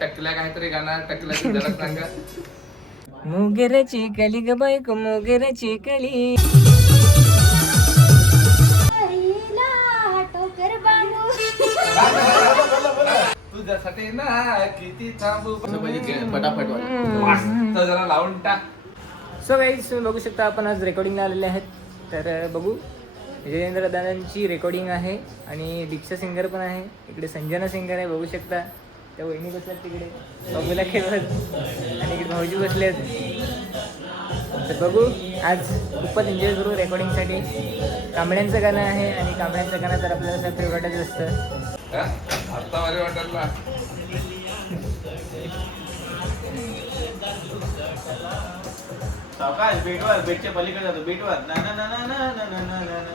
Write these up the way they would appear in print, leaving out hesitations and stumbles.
टकल्या काहीतरी गाणं टकल्याची झलक सांगा. मोगऱ्याची कली ग बायक मोगऱ्याची कली. तुझ्यासाठी ना किती थांबू फटाफट मस्त जरा लावून टाक. सो गाईज बघू शकता आपण आज रेकॉर्डिंगला आलेले आहेत. तर बघू जयेंद्र दादांची रेकॉर्डिंग आहे आणि दीक्षा सिंगर पण आहे. इकडे संजना सिंगर आहे बघू शकता. त्या वहिनी बसल्यात तिकडे बघूला खेळत आणि इकडे भाऊजी बसले आहेत. तर बघू आज खूपच एन्जॉय करू रेकॉर्डिंगसाठी. कांबड्यांचं गाणं आहे आणि कांबड्यांचं गाणं तर आपल्याला फेवरेटच असतं. आता बरे वाटत ना. सावकाश बेटवर बेटच्या पलीकडे जातो बेटवर ना ना ना ना ना ना ना ना ना.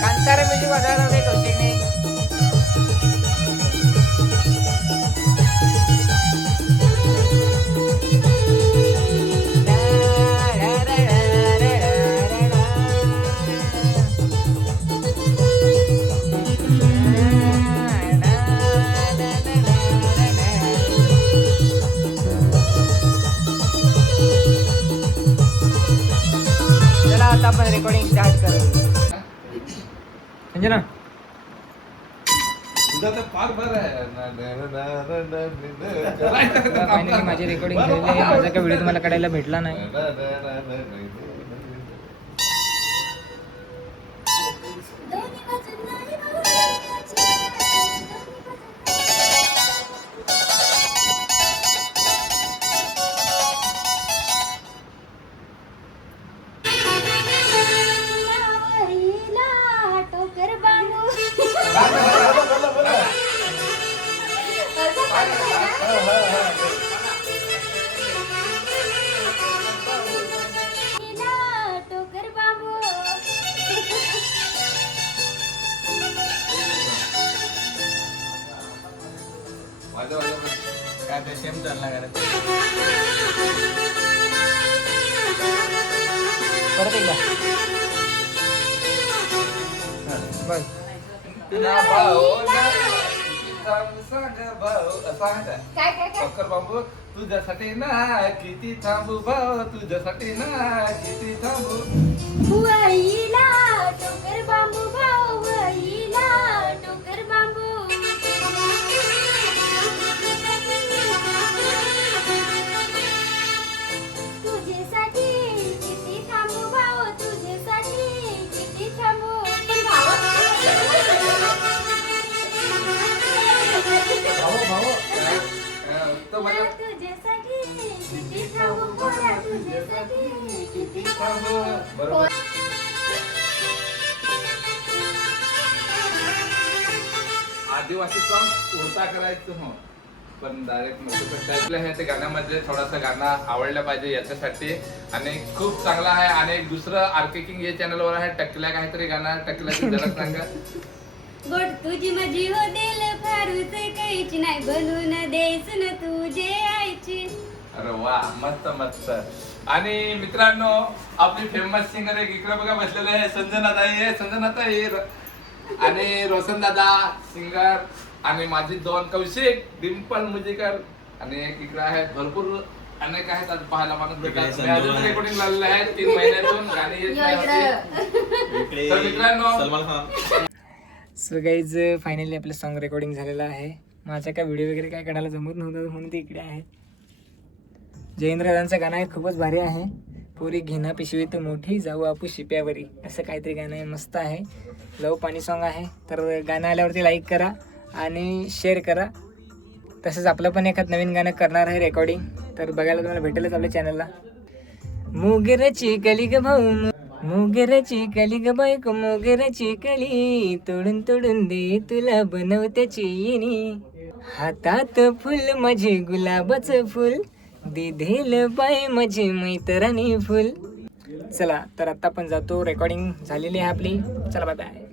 कांतारा म्युझिक वाजवायला नाही कौशिकने. चला आता आपण रेकॉर्डिंग स्टार्ट करू. संजना तुझं तर फार बरं आहे. फायनली माझी रेकॉर्डिंग झालेली आहे. माझा काही व्हिडिओ तुम्हाला काढायला भेटला नाही. काय ते सेम चालला का परत एकदा बघ. शंकर बाबू तुझ्यासाठी ना किती थांबू भाऊ तुझ्यासाठी ना किती थांबू. वहिला टोकर बांबू भाऊ वहिला टोकर बांबू. तुझ्यासाठी किती थांबू भाऊ तुझ्यासाठी किती थांबू. तुझ्यासाठी किती थांबू पोरा तुझ्यासाठी किती थांबू. बरोबर. आदिवासी सॉन्ग उलटा करायचं हो पण डायरेक्ट नको. टाईपलं आहे ते गाण्यामध्ये थोडासा गाणं आवडलं पाहिजे याच्यासाठी. आणि खूप चांगला आहे. आणि एक दुसरं आरके किंग या चॅनलवर आहे टकल्या काहीतरी गाणं टकल्याची झलक सांगा. गोड तुझी माझी हो दिल फारूच काहीची नाही बनवून द्यायच ना तुझे आईची. अरे वा मस्त मस्त. आणि मित्रांनो आपली फेमस सिंगर एक इकडे बघा बसलेले आहे संजनाताई आहे. संजनाताई आणि रोशन दादा सिंगर आणि माझी दोन कौशिक डिम्पल म्युझिकर आणि एक इकडे आहेत. भरपूर अनेक आहेत आज पाहायला माणूस भेटतात. रेकॉर्डिंग लावलेले आहेत 3 महिन्यातून गाणी येत नाही होती. तर मित्रांनो Salman Khan. So guys finally आपलं सॉन्ग रेकॉर्डिंग झालेलं आहे. माझा काय व्हिडिओ वगैरे काय काढायला जमत नव्हतं म्हणून ते इकडे आहे. जयेंद्र दादांचं गाणं आहे खूपच भारी आहे. पोरी घेणं पिशवीत मोठी जाऊ आपू शिप्यावरी असं काहीतरी गाणं आहे. मस्त आहे. लव पाणी सॉन्ग आहे. तर गाणं आल्यावरती लाईक करा आणि शेअर करा. तसंच आपलं पण एखाद नवीन गाणं करणार आहे रेकॉर्डिंग. तर बघायला तुम्हाला भेटेलच आपल्या चॅनलला. मोगऱ्याची कली ग भाऊ मोगऱ्याची कली ग बायको मोगऱ्याची कली तोडून तोडून दे तुला बनवत्याची येणी हातात फुल माझे गुलाबाचं फुल दिधेल बाय माझे मैत्रिणी फुल. चला तर आता आपण जातो रेकॉर्डिंग झालेली आहे आपली. चला बाय बाय.